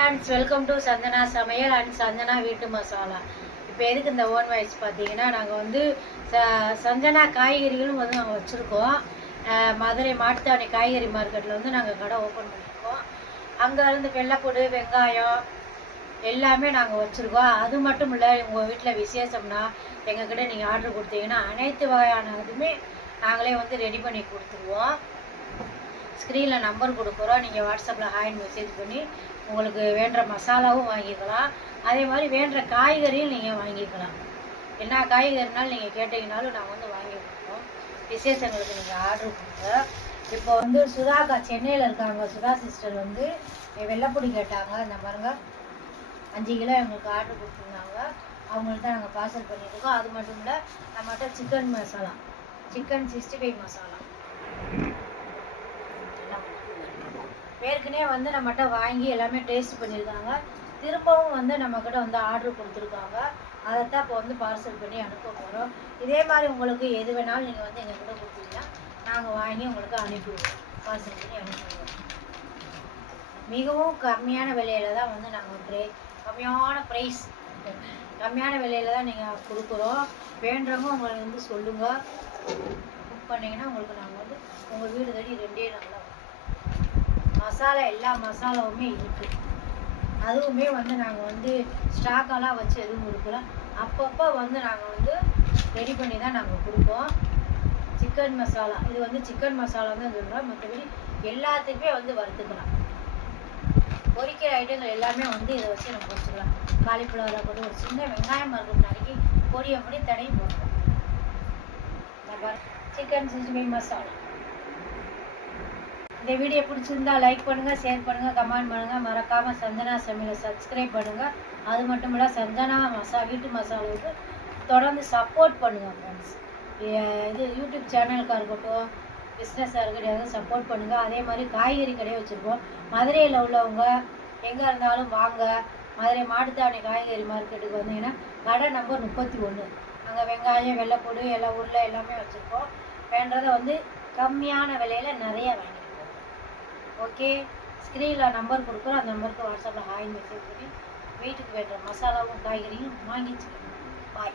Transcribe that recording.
Friends, welcome to Santhana சமையல் and Santhana வீட்டு மசாலா. இப்போ எதுக்கு இந்த ஓன் வாய்ஸ் பார்த்தீங்கன்னா, நாங்கள் வந்து சந்தனா காய்கறிகளும் வந்து நாங்கள் வச்சுருக்கோம். மதுரை மாட்டுத்தாவணி காய்கறி மார்க்கெட்டில் வந்து நாங்கள் கடை ஓப்பன் பண்ணியிருக்கோம். அங்கே இருந்து வெள்ளைப்பூடு, வெங்காயம் எல்லாமே நாங்கள் வச்சுருக்கோம். அது மட்டும் இல்லை, உங்கள் வீட்டில் விசேஷம்னா எங்கக்கிட்ட நீங்கள் ஆர்டர் கொடுத்தீங்கன்னா அனைத்து வகையான இதுவுமே நாங்களே வந்து ரெடி பண்ணி கொடுத்துருவோம். ஸ்க்ரீனில் நம்பர் கொடுக்குறோம். நீங்கள் வாட்ஸ்அப்பில் ஹாய்னு மெசேஜ் பண்ணி உங்களுக்கு வேண்டுற மசாலாவும் வாங்கிக்கலாம். அதே மாதிரி வேண்டுற காய்கறியும் நீங்கள் வாங்கிக்கலாம். என்ன காய்கறினாலும் நீங்கள் கேட்டிங்கனாலும் நாங்கள் வந்து வாங்கி கொடுப்போம். விசேஷங்களுக்கு நீங்கள் ஆர்டர் கொடுங்க. இப்போ வந்து சுதாக்கா சென்னையில் இருக்காங்க. சுதா சிஸ்டர் வந்து வெள்ளைப்பொடி கேட்டாங்க. இந்த பாருங்க 5 கிலோ எங்களுக்கு ஆர்டர் கொடுத்துருந்தாங்க. அவங்களுக்கு தான் நாங்கள் பார்சல் பண்ணியிருக்கோம். அது மட்டும் இல்லை, நம்மகிட்ட சிக்கன் மசாலா, சிக்கன் 65 மசாலா ஏற்கனவே வந்து நம்மகிட்ட வாங்கி எல்லாமே டேஸ்ட் பண்ணியிருக்காங்க. திரும்பவும் வந்து நம்மக்கிட்ட வந்து ஆர்டர் கொடுத்துருக்காங்க. அதைத்தான் இப்போ வந்து பார்சல் பண்ணி அனுப்ப போகிறோம். இதே மாதிரி உங்களுக்கு எது வேணாலும் நீங்கள் வந்து எங்கள்கிட்ட கொடுத்தீங்கன்னா நாங்கள் வாங்கி உங்களுக்கு அனுப்பிடுவோம். பார்சல் பண்ணி அனுப்பிடுவோம். மிகவும் கம்மியான விலையில தான் வந்து நாங்கள் கம்மியான விலையில தான் நீங்கள் கொடுக்குறோம். வேண்டுறவங்க உங்களுக்கு வந்து சொல்லுங்கள். புக் பண்ணிங்கன்னா உங்களுக்கு நாங்கள் வந்து உங்கள் வீடு தேடி 2 நாளில் மசாலா, எல்லா மசாலாவுமே இருக்குது. அதுவுமே வந்து நாங்கள் வந்து ஸ்டாக்கெல்லாம் வச்சு எதுவும் கொடுக்கல. அப்பப்போ வந்து நாங்கள் வந்து ரெடி பண்ணி தான் நாங்கள் கொடுப்போம். சிக்கன் மசாலா, இது வந்து சிக்கன் மசாலா தான் சொல்கிறோம். மற்றபடி எல்லாத்துக்குமே வந்து வறுத்துக்கலாம். பொரிக்கிற ஐட்டங்கள் எல்லாமே வந்து இதை வச்சு நம்ம பொரிச்சுக்கலாம். காலிஃப்ளவரை போட்டு ஒரு சின்ன வெங்காயம் இருக்கும், நறுக்கி பொடியை பொடி தடவி போடுறோம். சிக்கன் 65 மசாலா. இந்த வீடியோ பிடிச்சிருந்தா லைக் பண்ணுங்கள், ஷேர் பண்ணுங்கள், கமெண்ட் பண்ணுங்கள். மறக்காமல் சந்தனா சமையலை சப்ஸ்கிரைப் பண்ணுங்கள். அது மட்டும் இல்லை, சந்தனா வீட்டு மசாலாவுக்கு தொடர்ந்து சப்போர்ட் பண்ணுங்கள் ஃப்ரெண்ட்ஸ். இது யூடியூப் சேனலுக்காக இருக்கட்டும், பிஸ்னஸாக இருக்கட்டும், சப்போர்ட் பண்ணுங்கள். அதே மாதிரி காய்கறி கடையை வச்சுருக்கோம். மதுரையில் உள்ளவங்க எங்கே இருந்தாலும் வாங்க. மதுரை மாட்டுத்தாவணி காய்கறி மார்க்கெட்டுக்கு வந்தீங்கன்னா கடை நம்பர் 31. அங்கே வெங்காயம், வெள்ளைப்பூடு, எல்லா ஊரில் எல்லாமே வச்சுருக்கோம். வேண்டதை வந்து கம்மியான விலையில் நிறைய வாங்கி. ஓகே, ஸ்க்ரீனில் நம்பர் கொடுக்குறோம். அந்த நம்பருக்கு வாட்ஸ்அப்பில் ஹாய் மெசேஜ் பண்ணி வீட்டுக்கு வேண்டுற மசாலாவும் காய்கறியும் வாங்கிச்சுக்கணும். பாய்.